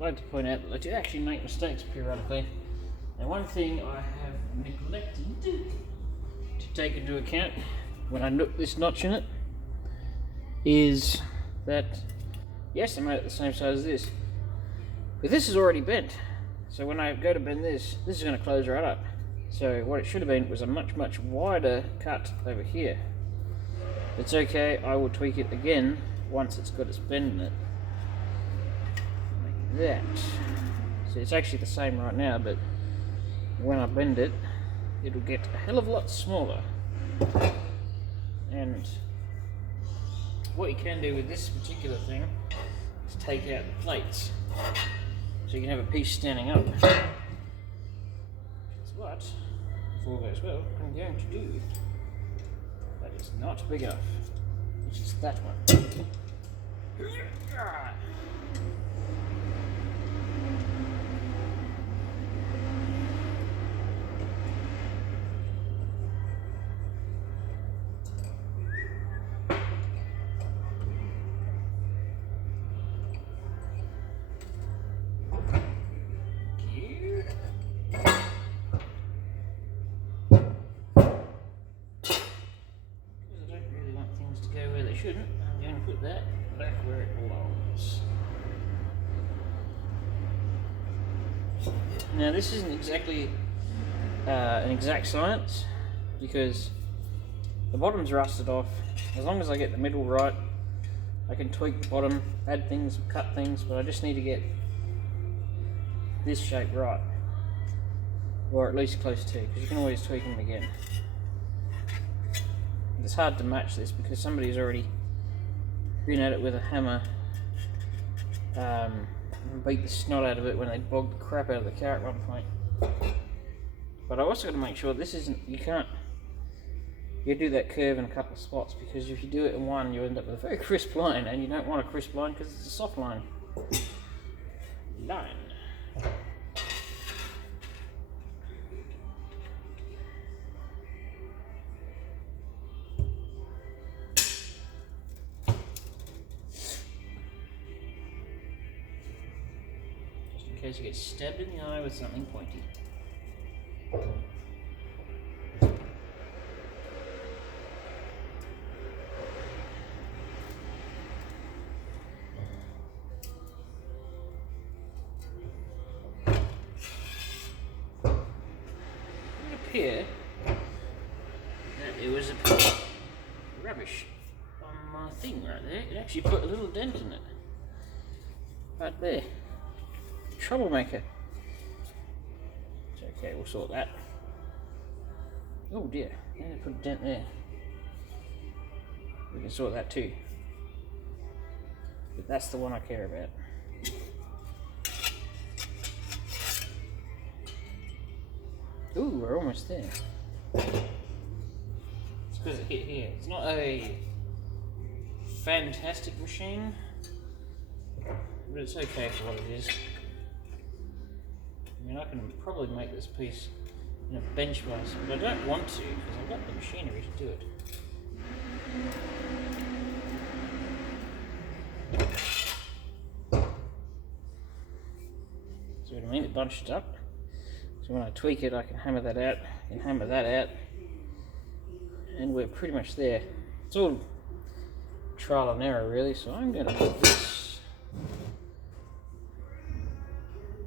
I'd like to point out that I do actually make mistakes periodically. Now, one thing I have neglected to take into account when I look this notch in it is that, yes, I made it the same size as this, but this is already bent. So when I go to bend this is going to close right up. So what it should have been was a much wider cut over here. It's okay, I will tweak it again once it's got its bend in it. Like that. So it's actually the same right now, but when I bend it, it'll get a hell of a lot smaller. And what you can do with this particular thing is take out the plates. So you can have a piece standing up. That's what, if all goes well, I'm going to do. That is not big enough. Which is that one. Shouldn't. I'm going to put that back where it belongs. Now this isn't exactly an exact science because the bottom's rusted off. As long as I get the middle right, I can tweak the bottom, add things, cut things, but I just need to get this shape right, or at least close to, because you can always tweak them again. It's hard to match this because somebody's already been at it with a hammer and beat the snot out of it when they bogged the crap out of the car at one point. But I also got to make sure this isn't, you do that curve in a couple of spots, because if you do it in one you end up with a very crisp line, and you don't want a crisp line because it's a soft line. In case you get stabbed in the eye with something pointy. It would appear that it was a piece of rubbish on my thing right there. It actually put a little dent in it. Right there. Troublemaker. It's okay, we'll sort that. Oh dear, I need to put a dent there. We can sort that too. But that's the one I care about. Ooh, we're almost there. It's because it hit here. It's not a fantastic machine, but it's okay for what it is. I mean, I can probably make this piece in a bench base, but I don't want to because I've got the machinery to do it. See what I mean? It bunched up. So when I tweak it, I can hammer that out and hammer that out, and we're pretty much there. It's all trial and error, really. So I'm going to put this